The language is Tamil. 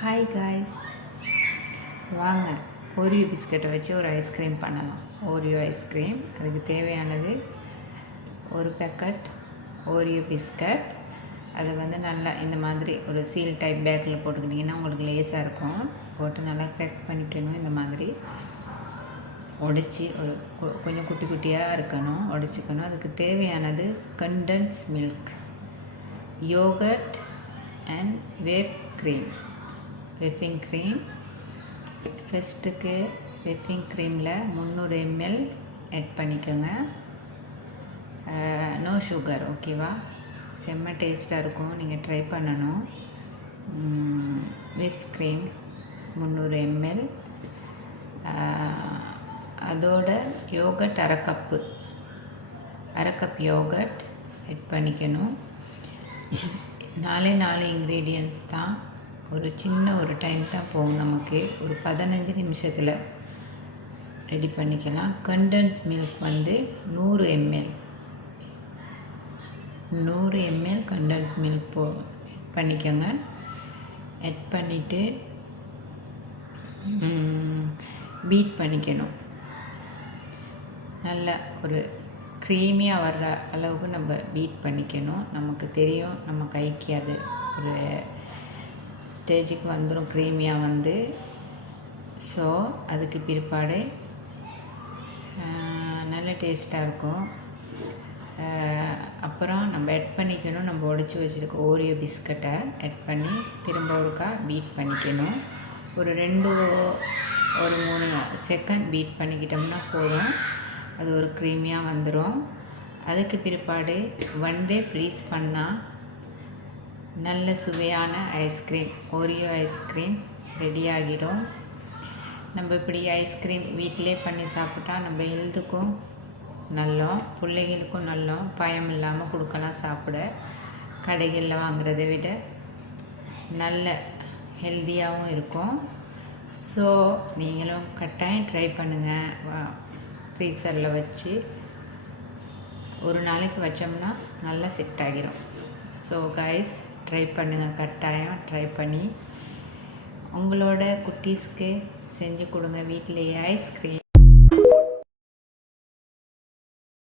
ஹாய் காய்ஸ், வாங்க ஓரியோ பிஸ்கட்டை வச்சு ஒரு ஐஸ்கிரீம் பண்ணலாம். ஓரியோ ஐஸ்கிரீம், அதுக்கு தேவையானது ஒரு பேக்கெட் ஓரியோ பிஸ்கட். அதை நல்லா இந்த மாதிரி ஒரு சீல் டைப் பேக்கில் போட்டுக்கிட்டிங்கன்னா உங்களுக்கு லேஸாக இருக்கும். போட்டு நல்லா பேக் பண்ணிக்கணும். இந்த மாதிரி உடைச்சி ஒரு கொஞ்சம் குட்டி குட்டியாக இருக்கணும், உடைச்சிக்கணும். அதுக்கு தேவையானது condensed milk, yogurt and whipping cream. ஃபஸ்ட்டுக்கு whipping க்ரீமில் 300 ml ஆட் பண்ணிக்கோங்க. நோ சுகர், ஓகேவா? செம்ம டேஸ்ட்டாக இருக்கும், நீங்கள் ட்ரை பண்ணணும். whipped cream 300 ml, அதோட யோகர்ட் அரை கப் யோகர்ட் ஆட் பண்ணிக்கணும். 4 இன்க்ரீடியன்ட்ஸ் தான், ஒரு டைம் தான் போகும். நமக்கு ஒரு 15 நிமிஷத்தில் ரெடி பண்ணிக்கலாம். Condense milk 100 ml condense milk பண்ணிக்கோங்க. ஆட் பண்ணிவிட்டு பீட் பண்ணிக்கணும். நல்ல ஒரு க்ரீமியாக வர்ற அளவுக்கு நம்ம பீட் பண்ணிக்கணும். நமக்கு தெரியும், நம்ம கைக்கு அது ஒரு ஸ்டேஜுக்கு வந்துடும், க்ரீமியாக ஸோ அதுக்கு பிற்பாடு நல்ல டேஸ்ட்டாக இருக்கும். அப்புறம் நம்ம ஆட் பண்ணிக்கணும், நம்ம உடச்சி வச்சுருக்க ஓரியோ பிஸ்கட்டை ஆட் பண்ணி திரும்ப ஒருக்கா பீட் பண்ணிக்கணும். ஒரு 3 செகண்ட் பீட் பண்ணிக்கிட்டோம்னா போதும், அது ஒரு க்ரீமியாக வந்துடும். அதுக்கு பிற்பாடு 1 டே ஃப்ரீஸ் பண்ணால் நல்ல சுவையான ஐஸ்கிரீம், ஓரியோ ஐஸ்கிரீம் ரெடி ஆகிடும். நம்ம இப்படி ஐஸ்கிரீம் வீட்டிலே பண்ணி சாப்பிட்டா நம்ம ஹெல்த்துக்கும் நல்லோம், பிள்ளைகளுக்கும் நல்லோம், பயம் இல்லாமல் கொடுக்கலாம் சாப்பிட. கடைகளில் வாங்குறதை விட நல்ல ஹெல்த்தியாகவும் இருக்கும். ஸோ நீங்களும் கட்டாயம் ட்ரை பண்ணுங்கள். ஃப்ரீசரில் வச்சு ஒரு நாளைக்கு வச்சோம்னா நல்லா செட் ஆகிரும். ஸோ கைஸ், ட்ரை பண்ணுங்கள், கட்டாயம் ட்ரை பண்ணி உங்களோட குட்டீஸ்க்கு செஞ்சு கொடுங்க வீட்டிலேயே ஐஸ்கிரீம்.